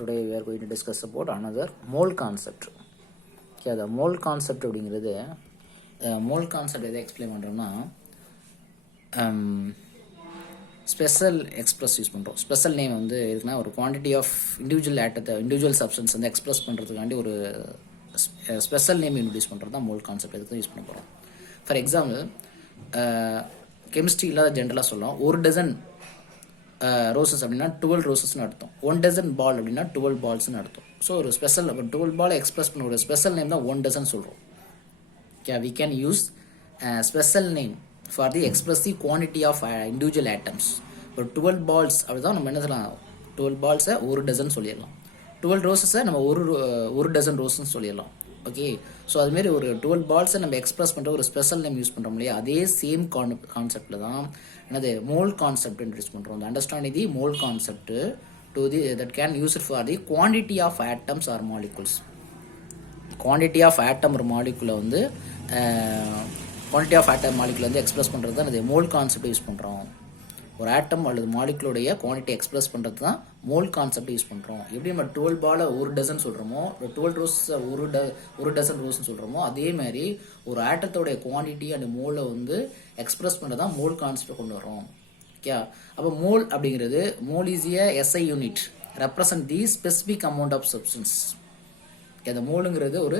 Today we are going to discuss about another mole concept. Okay, the mole concept அப்படிங்கிறது mole concept எதை explain பண்ணுறோம்னா special express use பண்ணுறோம். Special name வந்து எதுக்குன்னா ஒரு quantity of individual substance வந்து express பண்ணுறதுக்காண்டி ஒரு ஸ்பெஷல் நேம் இன்ட்ரடியூஸ் பண்ணுறது தான் மோல் கான்செப்ட். எதுக்கு தான் யூஸ் பண்ண போகிறோம். ஃபார் எக்ஸாம்பிள் கெமிஸ்ட்ரி இல்லாத ஜென்ரலாக சொல்லலாம். ஒரு டசன் ரோசஸ் அப்படின்னா 12 ரோசஸ்னு அர்த்தம். 1 டசன் பால் அப்படின்னா 12 பால்ஸ்னு அர்த்தம். ஸோ ஒரு ஸ்பெஷல் 12 பாலை எக்ஸ்பிரஸ் பண்ண ஒரு ஸ்பெஷல் நேம் தான் 1 டசன் சொல்கிறோம். Okay, we can use special name for the express the quantity of individual atoms. ஒரு 12 பால்ஸ் அப்படி தான் நம்ம என்ன சொல்லலாம், 12 பால்ஸை ஒரு டசன் சொல்லிடலாம். 12 ரோசஸை நம்ம ஒரு டசன் ரோஸ்ன்னு சொல்லிடலாம். ஓகே, ஸோ அதுமாரி ஒரு 12 பால்ஸை நம்ம எக்ஸ்பிரஸ் பண்ணுற ஒரு ஸ்பெஷல் நேம் யூஸ் பண்ணுறோம் இல்லையா, அதே சேம் கான்செப்டில் தான் என்னது மோல் கான்செப்ட் இன்ட்ரடியூஸ் பண்ணுறோம். Understanding the mole concept to the that can use it for the quantity of atoms or molecules. Quantity of atom ஒரு மாலிகுலை வந்து குவான்டிட்டி ஆஃப் ஆட்டம் மாலிகுலை வந்து எக்ஸ்பிரஸ் பண்ணுறது தான் அது மோல் கான்செப்ட் யூஸ் பண்ணுறோம். ஒரு ஆட்டம் அல்லது மாலிகுலுடைய குவான்டிட்டி எக்ஸ்பிரஸ் பண்ணுறது தான் மோல் கான்செப்ட் யூஸ் பண்ணுறோம். எப்படி நம்ம 12 பாலை ஒரு டசன் சொல்கிறோமோ, 12 ரோஸ் ஒரு டசன் ரோஸ்ன்னு சொல்கிறோமோ, அதே மாதிரி ஒரு ஆட்டத்தோடைய குவான்டிட்டி அண்ட் மோலை வந்து எக்ஸ்பிரஸ் பண்ணுறது தான் மோல் கான்செப்டை கொண்டு வரோம். ஓகே, அப்போ மோல் அப்படிங்கிறது mole is a SI unit represent the specific amount of substance. அந்த மோலுங்கிறது ஒரு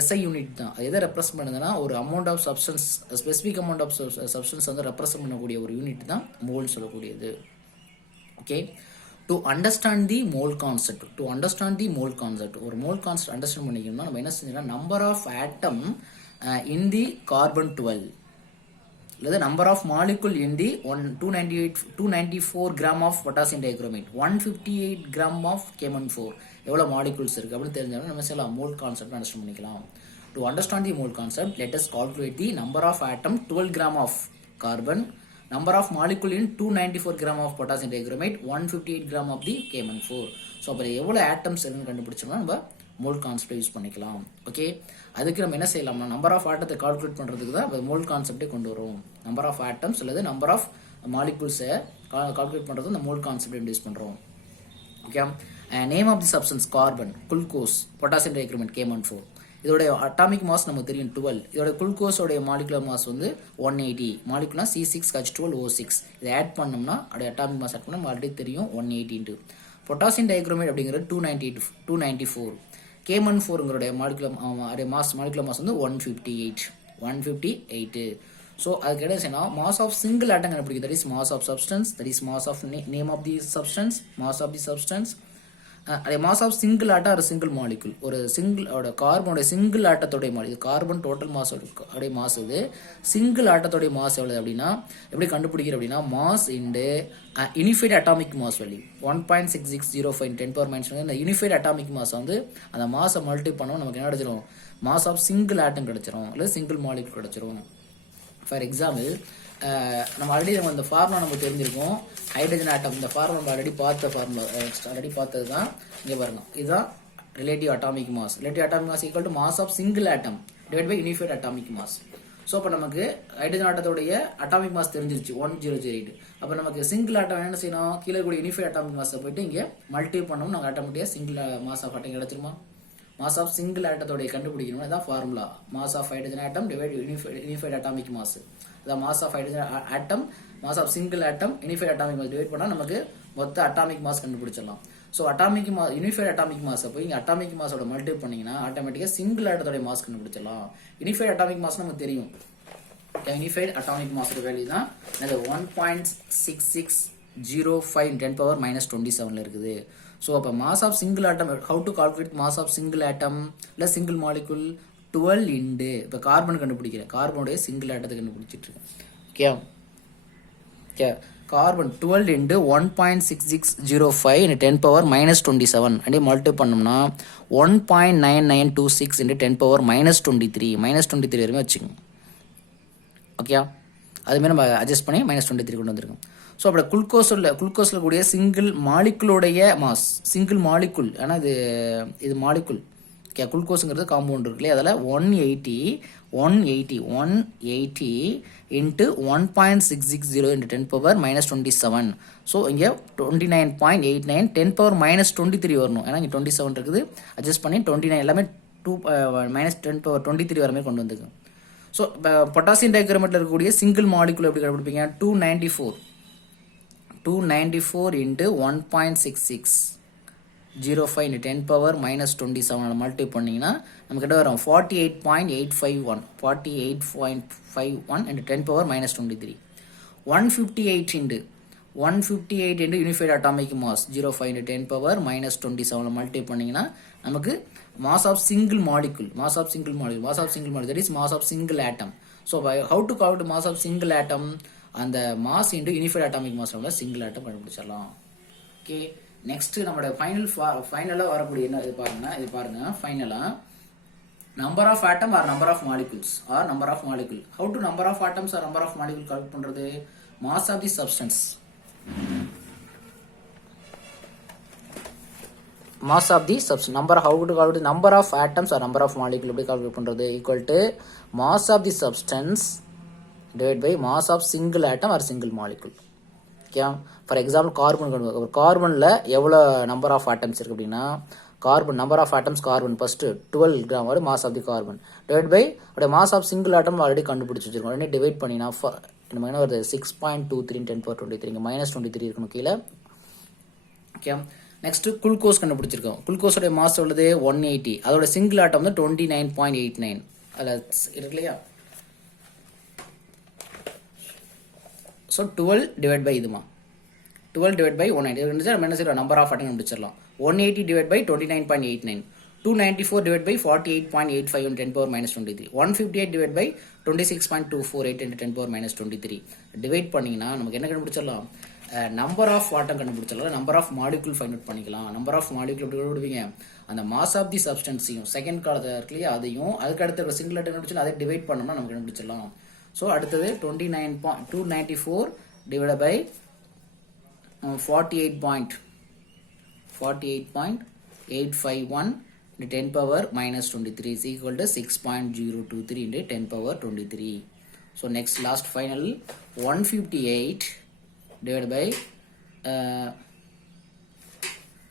எஸ்ஐ யூனிட் தான். அது எதை ரெப்ரசன்ட் பண்ணுதுன்னா ஒரு amount of substance, specific amount of substance வந்து ரெப்ரசன்ட் பண்ணக்கூடிய ஒரு யூனிட் தான் மோல் சொல்லக்கூடியது. Okay, to understand the mole concept, ஒரு மோல் கான்செப்ட் அண்டர்ஸ்டாண்ட் பண்ணிக்கணும்னா நம்ம என்ன செஞ்சோம்னா number of atom in the carbon 12 அல்லது number of molecule in the 294 gram of potassium dichromate, 158 gram of கேமன்-4 எவ்வளோ மாலிகுல்ஸ் இருக்குது அப்படின்னு தெரிஞ்சாலும் நம்ம சொல்லலாம் மோல் கான்செப்ட் அண்டர்ஸ்டாண்ட் பண்ணிக்கலாம். To understand the mole concept let us calculate the number of atom 12 gram of carbon, number of molecule in 294 gram of potassium dichromate, 158 gram of the கேமன்-4. So அப்போ எவ்வளோ atoms இருக்குன்னு கண்டுபிடிச்சோம்னா நம்ம mole கான்செப்டை use பண்ணிக்கலாம். Okay, அதுக்கு நம்ம என்ன செய்யலாம்னா நம்பர் ஆஃப் ஆட்டத்தை கால்குலேட் பண்ணுறதுக்கு தான் மோல் கான்செப்டே கொண்டு வரும். நம்பர் ஆஃப் ஆட்டம்ஸ் அல்லது நம்பர் ஆஃப் மாலிகுல்ஸை கால்குலேட் பண்ணுறது இந்த மோல் கான்செப்ட் யூஸ் பண்ணுறோம். Okay, name of the substance carbon, glucose, potassium dichromate, கேமன்-4. இதோடைய அட்டாமிக் மாஸ் நமக்கு தெரியும் 12. இதோட குளுக்கோஸோடைய மாலிகுலர் மாஸ் வந்து 180. Molecular C6H12O6. இதை ஆட் பண்ணோம்னா அதோட அட்டாமிக் மாஸ் ஆட் பண்ணோம் ஆல்ரெடி தெரியும் 180. பொட்டாசியம் டைக்ரோமேட் அப்படிங்கிறது 294. கேமன்-4ங்கிறோடைய மாலிகுலர் மாஸ் வந்து 158. ஸோ அதுக்கு என்ன செய்யணும், மாஸ் ஆஃப் சிங்கிள் ஆட்டம் கண்டுபிடிக்கும். That is mass of substance, that is mass of name of the substance, mass of the substance, அதே மாஸ் ஆஃப் சிங்கிள் ஆட்டம் ஒரு single molecule. ஒரு single கார்பனோட single ஆட்டத்தோடைய மாலிகுல், கார்பன் டோட்டல் மாஸோடைய mass இது. Single ஆட்டத்தோடைய mass எவ்வளவு அப்படின்னா எப்படி கண்டுபிடிக்கிற அப்படின்னா mass into unified atomic mass value 1.6605 10⁻⁻⁻. இந்த யூனிஃபைட் அட்டாமிக் மாஸ் வந்து அந்த மாஸை மல்டி பண்ணோம் நமக்கு என்ன கிடைச்சிரும், மாஸ் ஆஃப் சிங்கிள் ஆட்டம் கிடைச்சிரும் இல்லை சிங்கிள் மாலிகுல் கிடைச்சிரும். ஃபார் எக்ஸாம்பிள் நம்ம ஆல்ரெடி இந்த ஃபார்முலா நமக்கு தெரிஞ்சிருக்கோம். ஹைட்ரஜன் ஆட்டம் இந்த ஃபார்முலா நம்ம ஆல்ரெடி பார்த்தது தான் இங்கே பாருங்க. இதுதான் relative atomic mass. Relative atomic mass equal to mass of single atom divide by unified atomic mass. So அப்போ நமக்கு ஹைட்ரஜன் ஆட்டத்தோடைய அட்டாமிக் மாஸ் தெரிஞ்சிருச்சு 1008. அப்போ நமக்கு சிங்கிள் ஆட்டம் என்ன செய்யணும், கீழே கூட யூனிஃபைட் அட்டாமிக் மாஸை போயிட்டு இங்கே மல்டி பண்ணணும். நாங்கள் ஆட்டோமேட்டிக்காக சிங்கிள் மாஸ் ஆஃப் ஆட்டம் கிடைச்சிருமா. மாஸ் ஆஃப் சிங்கிள் ஆட்டத்தோடைய கண்டுபிடிக்கணும். இதான் formula. Mass of hydrogen atom divide unified atomic mass. அதான் mass of hydrogen atom, mass of single atom, unified atomic mass divide பண்ணால் நமக்கு மொத்த அட்டாமிக் மாஸ் கண்டுபிடிச்சிடலாம். So atomic mass unified atomic மாஸை போய் இங்கே அட்டாமிக் மாஸோட மல்டிபிள் பண்ணீங்கன்னா ஆட்டோமேட்டிக்காக சிங்கிள் ஆட்டத்தோடைய மாஸ் கண்டுபிடிச்சிடலாம். யூனிஃபைட் அட்டாமிக் மாஸ் நமக்கு தெரியும். யூனிஃபைட் அட்டாமிக் மாஸோட வேல்யூ தான் 1.6605 10⁻⁻27 இருக்குது. ஸோ அப்போ mass of single atom, how to calculate mass of single atom இல்லை சிங்கிள் மாலிகுல் 12 இன்டு இப்போ கார்பன் கண்டுபிடிக்கிறேன். கார்பனுடைய சிங்கிள் ஆட்டத்தை கண்டுபிடிச்சிட்டு இருக்கேன். ஓகே, கார்பன் 12 இன்டு 1.6605 10⁻⁻27 அப்படி மல்டிபிள் பண்ணோம்னா 1.9926 இன்டு 10⁻⁻23 -23 வரைக்கும் வச்சுக்கோங்க. ஓகே, அதுமாரி நம்ம அட்ஜஸ்ட் பண்ணி -23 கொண்டு வந்துருக்கோம். ஸோ அப்படி குளுக்கோஸில் கூடிய சிங்கிள் மாலிகுலுடைய மாஸ், சிங்கிள் மாலிகுல், ஆனால் இது மாலிகுல். ஓகே, குளுக்கோஸுங்கிறது காம்பவுண்ட் இருக்கு இல்லையா, அதில் 180 180 into 1.660 into 10 power minus 27. So இங்கே 29.89 10 power minus 23 வரணும். ஏன்னா இங்கே 27 இருக்குது, அட்ஜஸ்ட் பண்ணி 29 எல்லாமே 2 minus 10 power 23 வரமே கொண்டு வந்துருக்கு. ஸோ பொட்டாசியம் டைக்ரோமேட்டில் இருக்கக்கூடிய சிங்கிள் மாலிகுல் எப்படி கண்டுபிடிப்பீங்க? 294 into 1.6605 into 10 power minus 27 multiply பண்ணிங்கன்னா நமக்கிட்ட வரும் 48.851 48.51 into 10 power minus 23. 158 into unified atomic mass 05 into 10 power minus 27 multiply பண்ணிங்கன்னா நமக்கு mass of single molecule that is mass of single atom. So how to calculate mass of single atom? அந்த mass into unified atomic mass உள்ள single atom கண்டுபிடிச்சிடலாம். Okay, next நம்மளோட ஃபைனலாக வரக்கூடிய என்ன இது பாருங்க ஃபைனலாக number of atom or number of molecules or number of molecule. How to number of atoms or number of molecule calculate பண்ணுறது? Mass of the substance, mass of the substance, number, how to calculate number of atoms or number of molecule எப்படி calculate பண்றது? equal to mass of the substance divided by mass of single atom or single molecule. Okay, for example கார்பனில் எவ்வளோ number of atoms இருக்குது அப்படின்னா, carbon number of atoms carbon first 12 gram வரும் mass of the carbon divide by அப்படியே mass of single atom already கண்டுபிடிச்சி வச்சிருக்கோம். உடனே divide பண்ணினா நம்ம என்ன வருது? 6.23 10 power 23. இங்கே -23 இருக்கணும் கீழே. ஓகே, நெக்ஸ்ட் குளுக்கோஸ் கண்டுபிடிச்சிருக்கோம். குளுக்கோஸோட மாஸ் உள்ளது 180, அதோட சிங்கிள் ஆட்டம் வந்து 29.89 அதில் இருக்கு இல்லையா? ஸோ 12 டிவைட் பை இதுமா 12 டிவைட் பை 180 நம்ம என்ன செய்யலாம்? நம்பர் ஆஃப் ஆட்டம் கண்டுபிடிச்சிடலாம். 180 divide by 29.89, 294 divide by 48.85 10 power minus 23, 158 divide by 26.248 10 power minus 23 divide பண்ணிங்கன்னா நமக்கு என்ன கண்டுபிடிச்சிடலாம்? நம்பர் ஆஃப் ஆட்டம் கண்டுபிடிச்சிடலாம். Number of molecule find out பண்ணிக்கலாம். நம்பர் ஆஃப் மாலிகுல் எப்படி கண்டுபிடிப்பீங்க? அந்த மாஸ் ஆஃப் தி சப்ஸ்டன்ஸையும் செகண்ட் காலத்தில் இருக்கு இல்லையா அதையும் அதுக்கு அடுத்த சிங்கிள் ஆட்டம் கண்டுபிடிச்சா அதை டிவைட் பண்ணோம்னா நமக்கு கண்டுபிடிச்சிடலாம். ஸோ அடுத்தது 294 divide by 48.851 into 10 power minus 23 is equal to 6.023 into 10 power 23. So next last final 158 divided by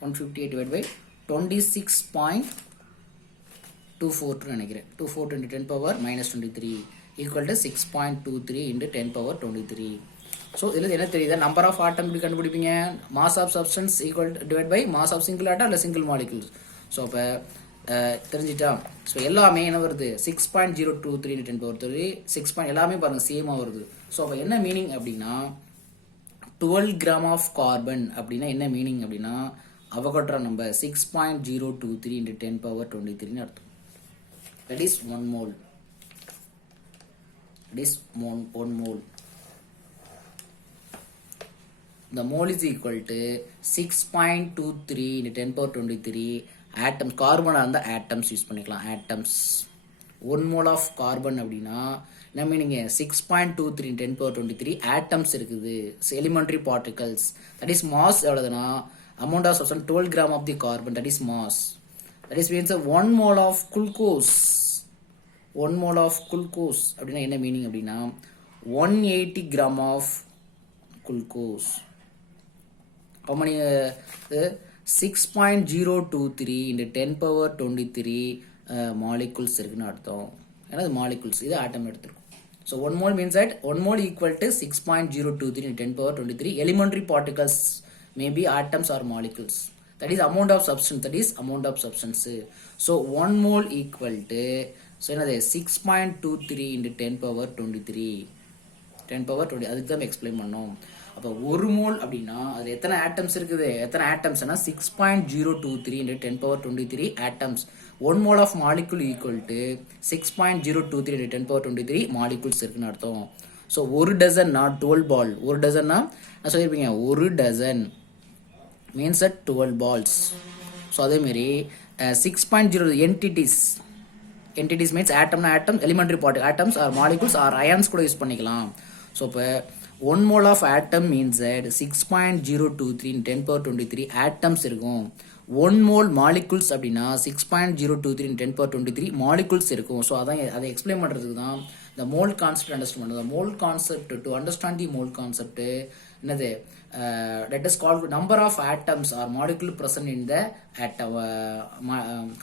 158 divided by 26.242 நினைக்கிறேன் 242 into 10 power minus 23 equal to 6.23 into 10 power 23. So இதில் என்ன தெரியுது? நம்பர் ஆஃப் ஆட்டம் எப்படி கண்டுபிடிப்பீங்க? Mass of substance equal divide by mass of single atom இல்லை single molecules. So அப்போ தெரிஞ்சிட்டா? So எல்லாமே என்ன வருது? 6.023 into 10 power 3 6 எல்லாமே பாருங்கள் சேமாக வருது. ஸோ அப்போ என்ன மீனிங் அப்படின்னா 12 கிராம் ஆஃப் கார்பன் அப்படின்னா என்ன மீனிங் அப்படின்னா அவகோட்ரோ நம்பர் 6.023 into 10 power 23 அர்த்தம். That is 1 mole. That is 1 mole. The mole is equal to 6.23 into 10 power 23 atoms. கார்பனாக இருந்தால் ஆட்டம்ஸ் யூஸ் பண்ணிக்கலாம். ஆட்டம்ஸ் 1 mole ஆஃப் கார்பன் அப்படின்னா என்ன மீனிங்க? 6.23 into 10 power 23 ஆட்டம்ஸ் இருக்குது, elementary particles. That is mass எவ்வளோதுன்னா amount of substance 12 gram of the carbon, that is mass. That is means 1 mole of glucose. 1 mole of glucose அப்படின்னா என்ன meaning அப்படின்னா 180 gram of glucose. How many? 6.023 into 10 power 23 molecules இருக்குன்னு அர்த்தம். ஏன்னா அது molecules, இது ஆட்டம் எடுத்துருக்கும். So 1 mole means that 1 mole equal to 6.023 into 10 power 23 elementary particles, maybe atoms or molecules. That is amount of substance. That is amount of substance. So 1 mole equal to, so another 6.23 into 10 power 23. 10 power 20. அதுக்கு தான் explain பண்ணோம். அப்போ 1 mole அப்படின்னா அது எத்தனை atoms இருக்குது? எத்தனை ஆட்டம்ஸ்னா 6.023 into 10 power 23 atoms. 1 mole of molecule equal to 6.023 into 10 power 23 molecules இருக்குன்னு அர்த்தம். ஸோ ஒரு டசன் நாட் 12 பால். ஒரு டசன்னா நான் சொல்லியிருப்பீங்க ஒரு dozen means at 12 balls. So அதேமாரி 6.0 entities means atomனா atom, elementary part atoms or molecules or ions கூட யூஸ் பண்ணிக்கலாம். ஸோ இப்போ 1 mole of atom means that 6.023 in 10 power 23 atoms இருக்கும். 1 மோல் மாலிகுல்ஸ் அப்படின்னா 6.023 × 10^23 மாலிகுல்ஸ் இருக்கும். ஸோ அதான் அதை எக்ஸ்பிளைன் பண்ணுறதுக்கு தான் இந்த மோல் கான்செப்ட் அண்டர்ஸ்டாண்ட் பண்ணுறது. Mole concept to understand the mole concept என்னது that is called number of atoms or molecule present in the atom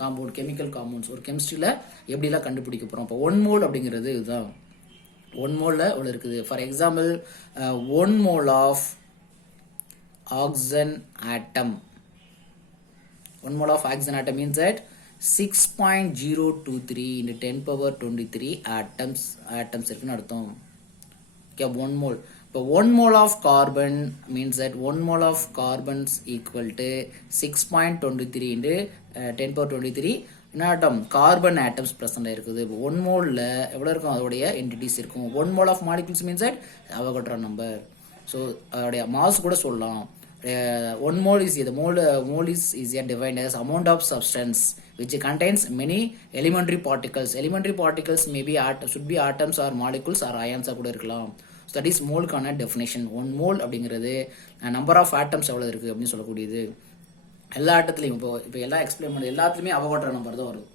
compound chemical compounds. ஒரு கெமிஸ்ட்ரியில் எப்படிலாம் கண்டுபிடிக்க போகிறோம். இப்போ 1 மோல் அப்படிங்கிறது இதுதான். 1 மோலில் இவ்வளோ இருக்குது. For example 1 mole of oxygen atom, 1 mole of oxygen atom means that 6.023 into 10^23 atoms இருக்குன்னு அர்த்தம். Okay, 1 mole. இப்போ 1 mole of carbon means that 1 mole of carbons equal to 6.23 into 10^23 என்ன ஆட்டம் கார்பன் ஆட்டம்ஸ் ப்ரெசென்ட் இருக்குது. இப்போ 1 மோலில் எவ்வளோ இருக்கும் அதோடைய என்டிட்டிஸ் இருக்கும். 1 mole of molecules means that Avogadro number. So அதோடைய மாஸ் கூட சொல்லலாம். 1 mole is the mole is defined as amount of substance which contains many elementary particles. Elementary particles may be should be atoms or molecules or ions கூட இருக்கலாம். So that is mole கான definition. 1 mole அப்படிங்கிறது number of atoms எவ்வளவு இருக்கு அப்படின்னு சொல்லக்கூடியது. எல்லா ஆட்டத்துலையும் இப்போ எல்லாம் எக்ஸ்பிளைன் பண்ணது எல்லாத்துலேயுமே அவகட்ரோ நம்பர் தான் வருது.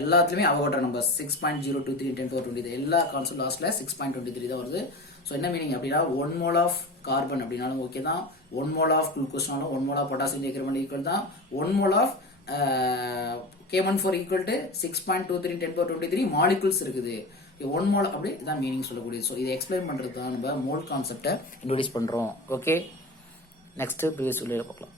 எல்லாத்துலேயுமே அவகட்ரோ நம்பர் 6.023 × 10^20 எல்லா கான்செப்ட் லாஸ்ட்ல 6.23 தான் வருது. ஸோ என்ன மீனிங் அப்படின்னா 1 mole of கார்பன் அப்படின்னாலும் ஓகே தான், 1 mole of குளுக்கோஸ்னாலும் 1 mole of potassium dichromate equal தான், 1 mole of K14 equal to 6.23 × 10^23 molecules இருக்குது. 1 mole அப்படி இதான் மீனிங் சொல்லக்கூடியது. ஸோ இதை எக்ஸ்பிளைன் பண்ணுறது தான் நம்ம மோல் கான்செப்டை இன்ட்ரோடியூஸ் பண்ணுறோம். ஓகே, நெக்ஸ்ட் ப்ரீவியஸ் வீடியோவில் பார்க்கலாம்.